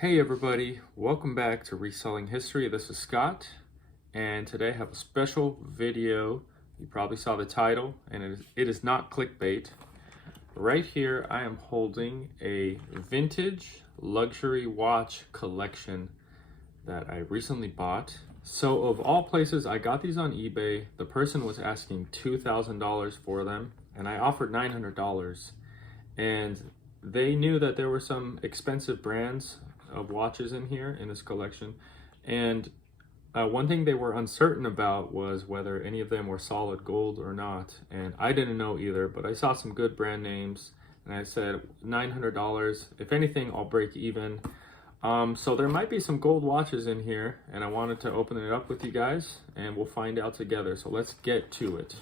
Hey everybody, welcome back to Reselling History. This is Scott, and today I have a special video. You probably saw the title, and it is not clickbait. Right here I am holding a vintage luxury watch collection that I recently bought. So of all places, I got these on eBay. The person was asking $2,000 for them, and I offered $900. And they knew that there were some expensive brands of watches in here in this collection, and one thing they were uncertain about was whether any of them were solid gold or not, and I didn't know either, but I saw some good brand names and I said $900. If anything, I'll break even. So there might be some gold watches in here, and I wanted to open it up with you guys and we'll find out together. So let's get to it.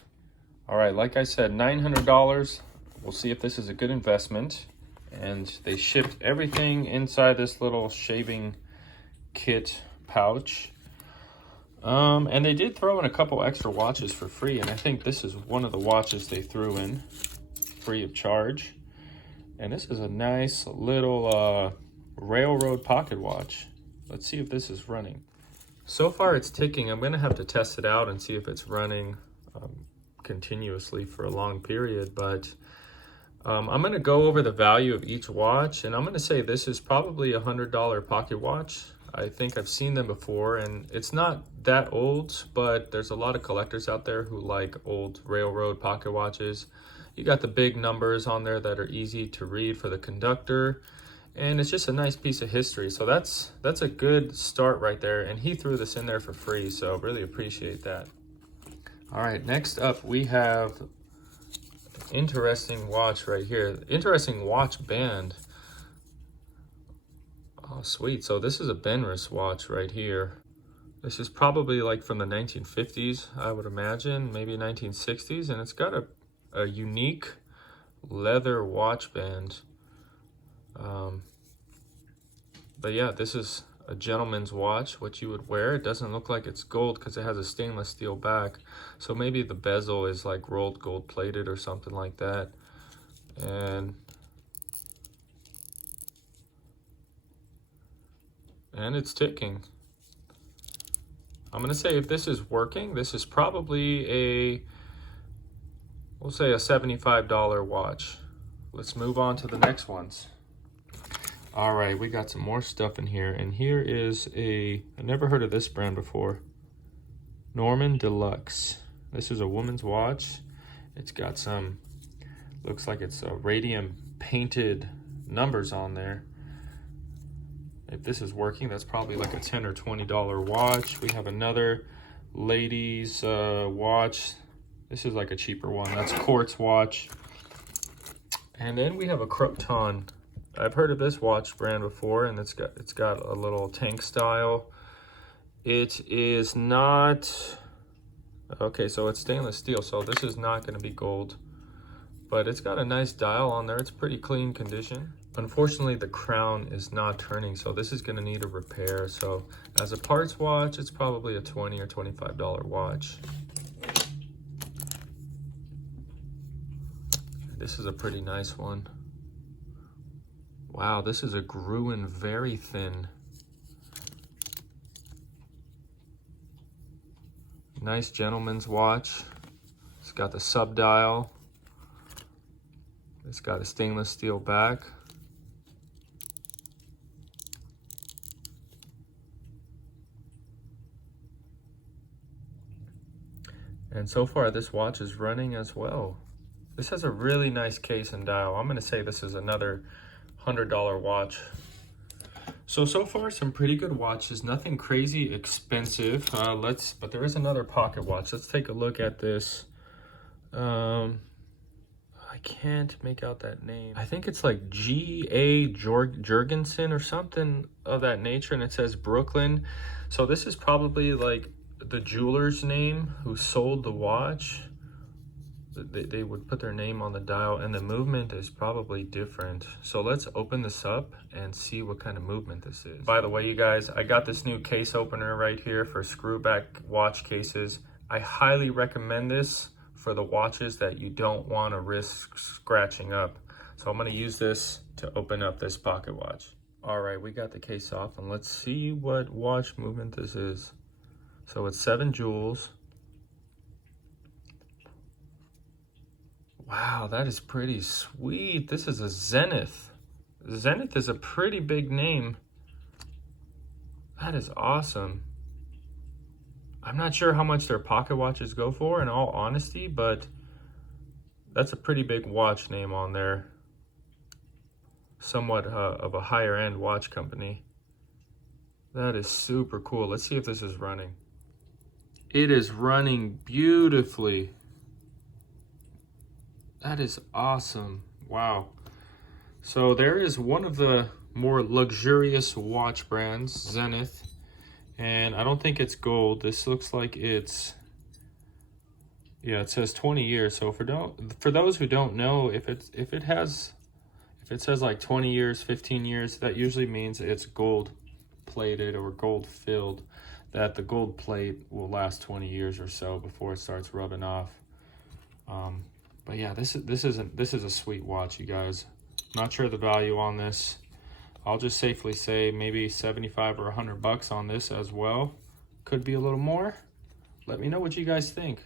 All right, like I said, $900. We'll see if this is a good investment. And they shipped everything inside this little shaving kit pouch. And they did throw in a couple extra watches for free, and I think this is one of the watches they threw in free of charge. And this is a nice little railroad pocket watch. Let's see if this is running. So far it's ticking. I'm gonna have to test it out and see if it's running continuously for a long period, but I'm going to go over the value of each watch, and I'm going to say this is probably a $100 pocket watch. I think I've seen them before, and it's not that old, but there's a lot of collectors out there who like old railroad pocket watches. You got the big numbers on there that are easy to read for the conductor, and it's just a nice piece of history. So that's a good start right there, and he threw this in there for free, so really appreciate that. All right, next up we have interesting watch right here. Interesting watch band. Oh, sweet. So this is a Benris watch right here. This is probably like from the 1950s, I would imagine, maybe 1960s, and it's got a unique leather watch band. But yeah, this is a gentleman's watch, what you would wear. It doesn't look like it's gold because it has a stainless steel back, so maybe the bezel is like rolled gold plated or something like that. And it's ticking. I'm gonna say if this is working, this is probably we'll say a $75 watch. Let's move on to the next ones. All right, we got some more stuff in here, and here is I never heard of this brand before. Norman Deluxe. This is a woman's watch. It's got some, looks like it's radium painted numbers on there. If this is working, that's probably like a $10 or $20 watch. We have another ladies watch. This is like a cheaper one. That's quartz watch. And then we have a Croton. I've heard of this watch brand before, and it's got a little tank style. It is not, okay, so it's stainless steel, so this is not going to be gold, but it's got a nice dial on there. It's pretty clean condition. Unfortunately, the crown is not turning, so this is going to need a repair. So as a parts watch, it's probably a $20 or $25 watch. This is a pretty nice one. Wow, this is a Gruen very thin. Nice gentleman's watch. It's got the sub dial. It's got a stainless steel back. And so far this watch is running as well. This has a really nice case and dial. I'm gonna say this is another $100 watch. So far some pretty good watches, nothing crazy expensive. But there is another pocket watch. Let's take a look at this. I can't make out that name. I think it's like G.A. Jorgensen or something of that nature, and it says Brooklyn. So this is probably like the jeweler's name who sold the watch. They would put their name on the dial, and the movement is probably different. So let's open this up and see what kind of movement this is. By the way, you guys, I got this new case opener right here for screw back watch cases. I highly recommend this for the watches that you don't want to risk scratching up. So I'm going to use this to open up this pocket watch. All right, we got the case off, and let's see what watch movement this is. So it's 7 jewels. Wow, that is pretty sweet. This is a Zenith. Zenith is a pretty big name. That is awesome. I'm not sure how much their pocket watches go for, in all honesty, but that's a pretty big watch name on there. Somewhat of a higher end watch company. That is super cool. Let's see if this is running. It is running beautifully. That is awesome. Wow. So there is one of the more luxurious watch brands, Zenith, and I don't think it's gold. This looks like it's, yeah, it says 20 years. So for those who don't know, if it says like 20 years, 15 years, that usually means it's gold plated or gold filled, that the gold plate will last 20 years or so before it starts rubbing off. But yeah, this is a sweet watch, you guys. Not sure the value on this. I'll just safely say maybe 75 or 100 bucks on this as well. Could be a little more. Let me know what you guys think.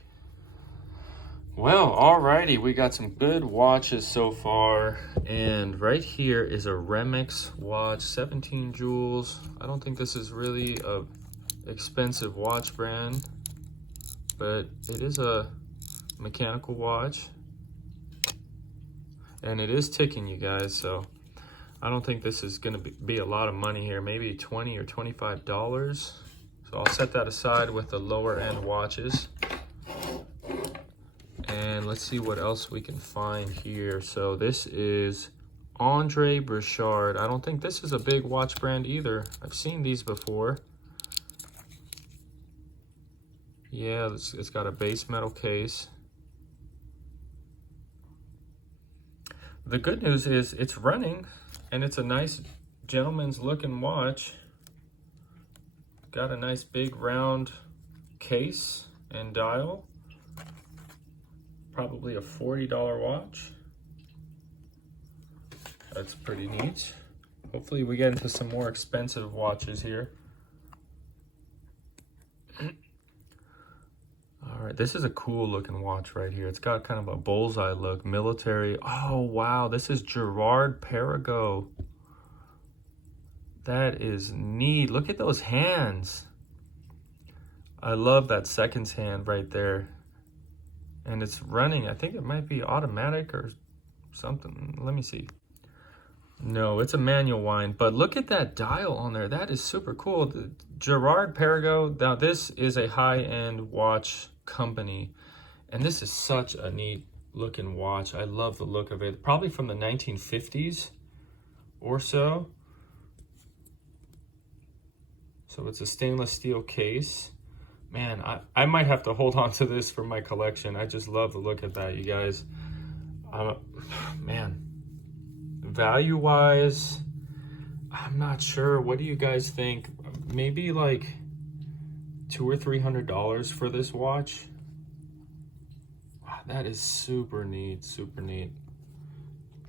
Well, alrighty, we got some good watches so far, and right here is a Remix watch, 17 jewels. I don't think this is really a expensive watch brand, but it is a mechanical watch, and it is ticking, you guys, so I don't think this is going to be a lot of money here, maybe $20 or $25. So I'll set that aside with the lower end watches. And let's see what else we can find here. So this is Andre Burchard. I don't think this is a big watch brand either. I've seen these before. Yeah, it's got a base metal case. The good news is it's running, and it's a nice gentleman's looking watch. Got a nice big round case and dial. Probably a $40 watch. That's pretty neat. Hopefully we get into some more expensive watches here. All right, this is a cool looking watch right here. It's got kind of a bullseye look, military. Oh wow, this is Girard-Perregaux. That is neat. Look at those hands. I love that seconds hand right there. And it's running. I think it might be automatic or something. Let me see. No, it's a manual wind, but look at that dial on there. That is super cool. The Girard-Perregaux. Now this is a high-end watch company, and this is such a neat looking watch. I love the look of it. Probably from the 1950s or so. So it's a stainless steel case. Man, I might have to hold on to this for my collection. I just love the look of that, you guys. Man, value-wise, I'm not sure. What do you guys think? Maybe like $200 or $300 for this watch. Wow, that is super neat, super neat.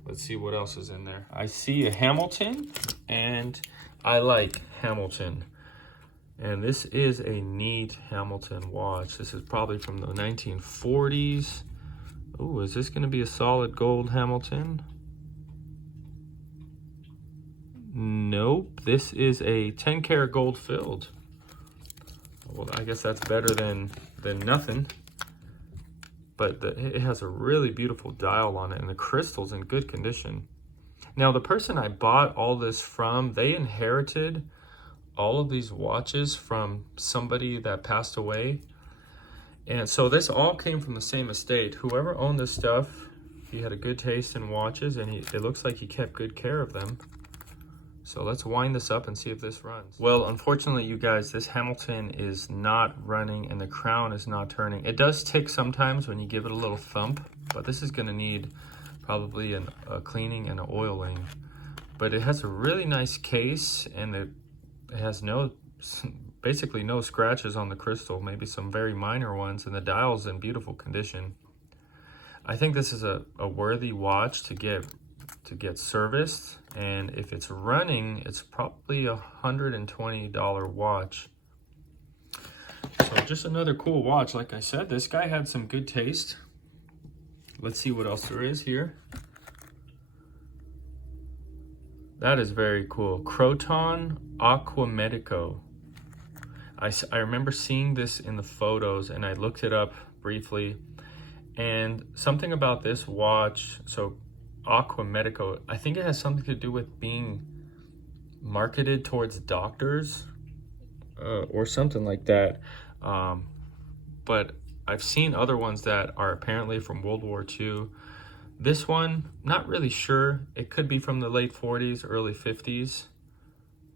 Let's see what else is in there. I see a Hamilton, and I like Hamilton. And this is a neat Hamilton watch. This is probably from the 1940s. Oh, is this going to be a solid gold Hamilton? Nope. This is a 10 karat gold filled. Well, I guess that's better than nothing. But it has a really beautiful dial on it, and the crystal's in good condition. Now, the person I bought all this from, they inherited all of these watches from somebody that passed away. And so this all came from the same estate. Whoever owned this stuff, he had a good taste in watches, and it looks like he kept good care of them. So let's wind this up and see if this runs. Well, unfortunately, you guys, this Hamilton is not running, and the crown is not turning. It does tick sometimes when you give it a little thump, but this is going to need probably a cleaning and an oiling. But it has a really nice case, and it has basically no scratches on the crystal, maybe some very minor ones, and the dial's in beautiful condition. I think this is a worthy watch to get to get serviced, and if it's running, it's probably a $120 watch. So just another cool watch. Like I said, this guy had some good taste. Let's see what else there is here. That is very cool. Croton Aquamedico. I remember seeing this in the photos, and I looked it up briefly. And something about this watch, so Aquamedico, I think it has something to do with being marketed towards doctors or something like that. But I've seen other ones that are apparently from World War II. This one, not really sure. It could be from the late 40s, early 50s.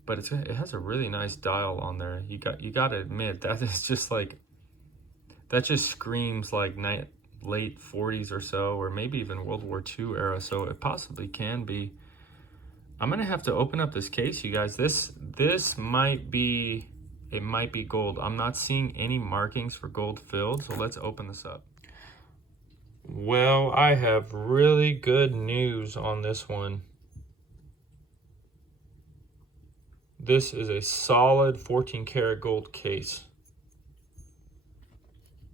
But it has a really nice dial on there. You got to admit, that is just like, that just screams like late 40s or so, or maybe even World War II era. So it possibly can be. I'm gonna have to open up this case, you guys. This might be, it might be gold. I'm not seeing any markings for gold filled, so let's open this up. Well, I have really good news on this one. This is a solid 14 karat gold case.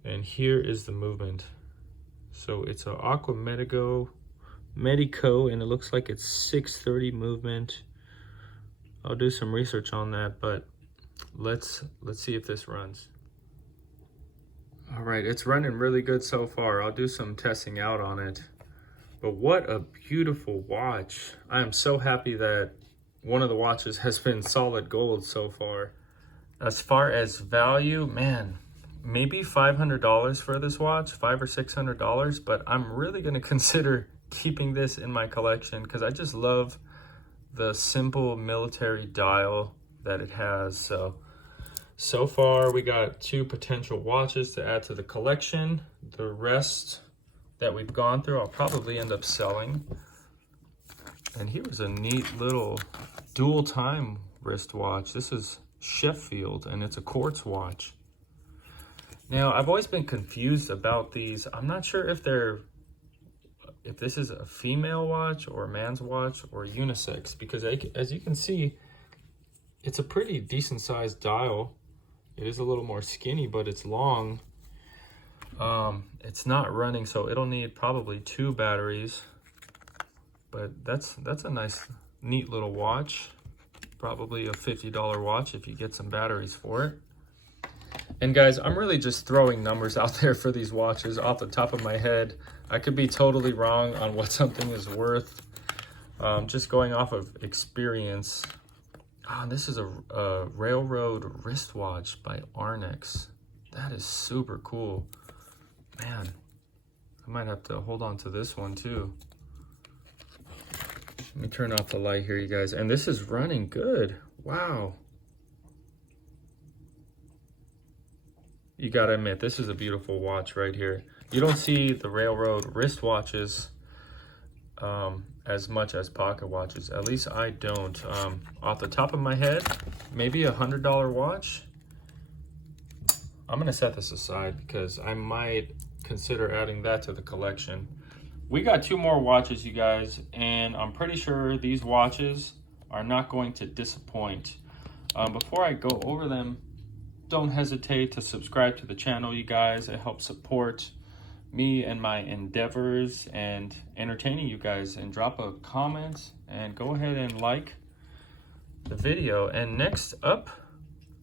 And here is the movement. So it's an Aquamedico, and it looks like it's 630 movement. I'll do some research on that, but let's see if this runs. All right, it's running really good so far. I'll do some testing out on it. But what a beautiful watch. I am so happy that one of the watches has been solid gold so far. As far as value, man, maybe $500 for this watch, $500 or $600, but I'm really gonna consider keeping this in my collection because I just love the simple military dial that it has. So far we got 2 potential watches to add to the collection. The rest that we've gone through, I'll probably end up selling. And here's a neat little dual time wristwatch. This is Sheffield, and it's a quartz watch. Now, I've always been confused about these. I'm not sure if this is a female watch or a man's watch or unisex, because as you can see, it's a pretty decent sized dial. It is a little more skinny, but it's long. It's not running, so it'll need probably 2 batteries. But that's a nice, neat little watch. Probably a $50 watch if you get some batteries for it. And guys, I'm really just throwing numbers out there for these watches off the top of my head. I could be totally wrong on what something is worth. Just going off of experience. This is a railroad wristwatch by Arnex. That is super cool. Man, I might have to hold on to this one too. Let me turn off the light here, you guys. And this is running good. Wow. You gotta admit, this is a beautiful watch right here. You don't see the railroad wristwatches as much as pocket watches. At least I don't. Off the top of my head, maybe a $100 watch. I'm gonna set this aside because I might consider adding that to the collection. We got 2 more watches, you guys, and I'm pretty sure these watches are not going to disappoint. Before I go over them, don't hesitate to subscribe to the channel, you guys. It helps support me and my endeavors and entertaining you guys. And drop a comment and go ahead and like the video. And next up,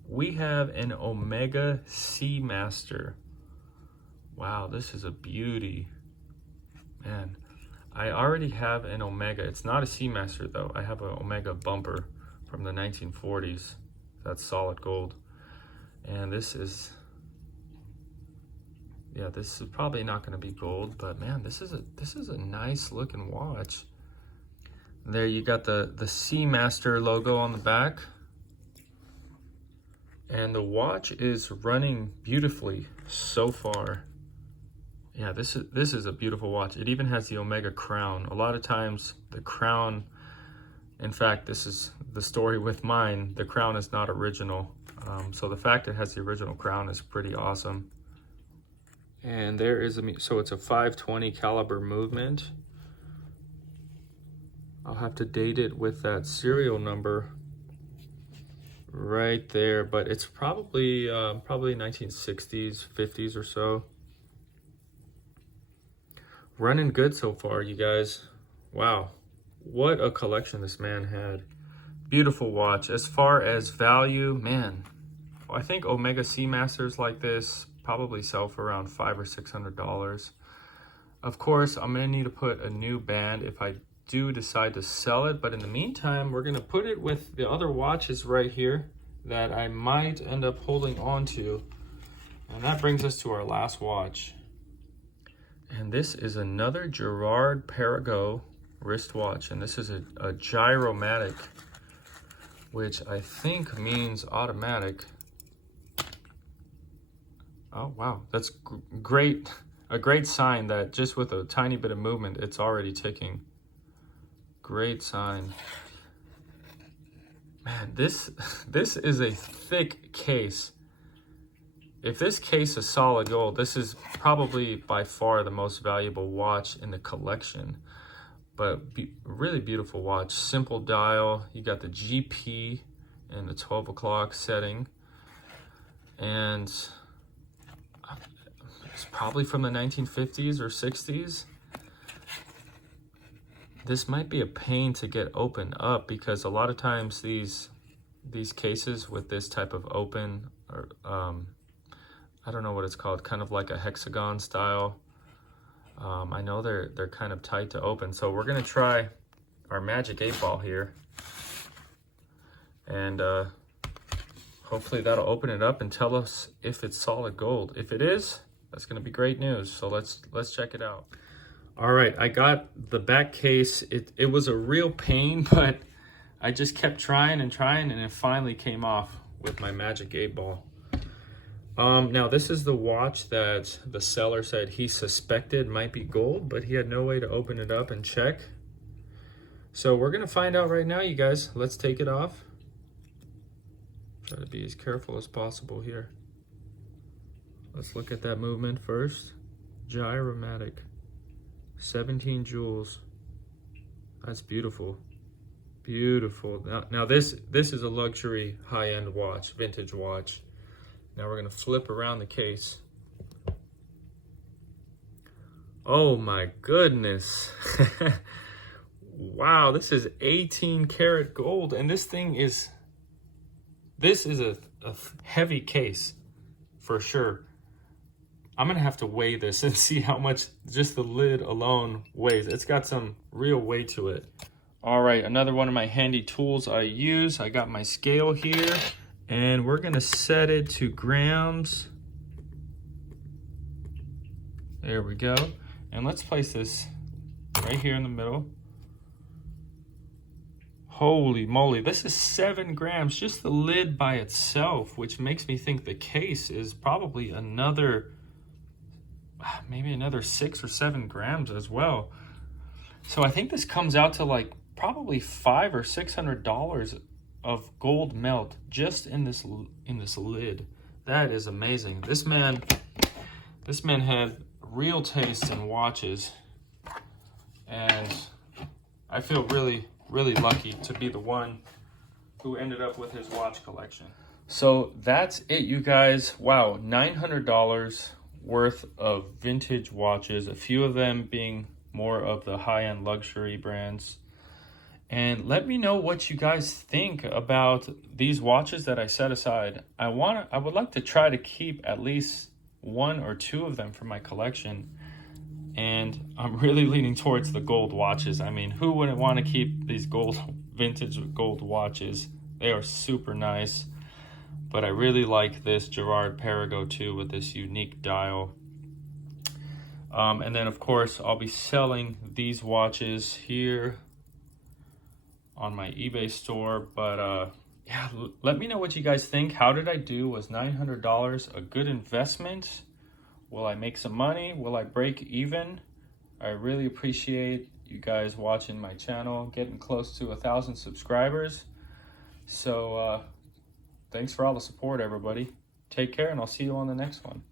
we have an Omega Seamaster. Wow, this is a beauty. Man, I already have an Omega. It's not a Seamaster though. I have an Omega bumper from the 1940s. That's solid gold. And this is, yeah, this is probably not going to be gold, but man, this is a nice looking watch. There you got the Seamaster logo on the back. And the watch is running beautifully so far. Yeah, this is a beautiful watch. It even has the Omega crown. A lot of times the crown, in fact, this is the story with mine, the crown is not original. So the fact it has the original crown is pretty awesome. And there is so it's a 520 caliber movement. I'll have to date it with that serial number right there, but it's probably 1960s, 50s or so. Running good so far, you guys. Wow, what a collection this man had. Beautiful watch. As far as value, man, I think Omega Seamasters like this probably sell for around $500 or $600. Of course, I'm gonna need to put a new band if I do decide to sell it, but in the meantime, we're gonna put it with the other watches right here that I might end up holding on to. And that brings us to our last watch. And this is another Girard-Perregaux wristwatch, and this is a gyromatic, which I think means automatic. Oh wow, that's great. A great sign that just with a tiny bit of movement, it's already ticking. Great sign. Man, this is a thick case. If this case is solid gold, this is probably by far the most valuable watch in the collection. But really beautiful watch. Simple dial. You got the GP and the 12 o'clock setting. And it's probably from the 1950s or 60s. This might be a pain to get open up because a lot of times these cases with this type of open, or I don't know what it's called, kind of like a hexagon style. I know they're kind of tight to open, so we're gonna try our magic 8-ball here, and hopefully that'll open it up and tell us if it's solid gold. If it is, that's gonna be great news. So let's check it out. All right, I got the back case. It was a real pain, but I just kept trying, and it finally came off with my magic 8-ball. Now this is the watch that the seller said he suspected might be gold, but he had no way to open it up and check. So we're gonna find out right now, you guys. Let's take it off. Try to be as careful as possible here. Let's look at that movement first. Gyromatic, 17 jewels. That's beautiful. Beautiful. Now this is a luxury high-end watch, vintage watch. Now we're gonna flip around the case. Oh my goodness. Wow, this is 18 karat gold, and this is a heavy case for sure. I'm gonna have to weigh this and see how much just the lid alone weighs. It's got some real weight to it. All right, another one of my handy tools I use. I got my scale here, and we're gonna set it to grams. There we go. And let's place this right here in the middle. Holy moly, this is 7 grams, just the lid by itself, which makes me think the case is probably maybe another 6 or 7 grams as well. So I think this comes out to like probably $500 or $600 of gold melt just in this lid. That is amazing. This man had real taste in watches, and I feel really lucky to be the one who ended up with his watch collection. So that's it, you guys. Wow, $900 worth of vintage watches, a few of them being more of the high-end luxury brands. And let me know what you guys think about these watches that I set aside. I would like to try to keep at least 1 or 2 of them for my collection. And I'm really leaning towards the gold watches. I mean, who wouldn't want to keep these vintage gold watches? They are super nice. But I really like this Girard-Perregaux too, with this unique dial. And then of course, I'll be selling these watches here on my eBay store. But yeah, let me know what you guys think. How did I do? Was $900 a good investment? Will I make some money? Will I break even? I really appreciate you guys watching my channel, getting close to 1,000 subscribers. So thanks for all the support, everybody. Take care, and I'll see you on the next one.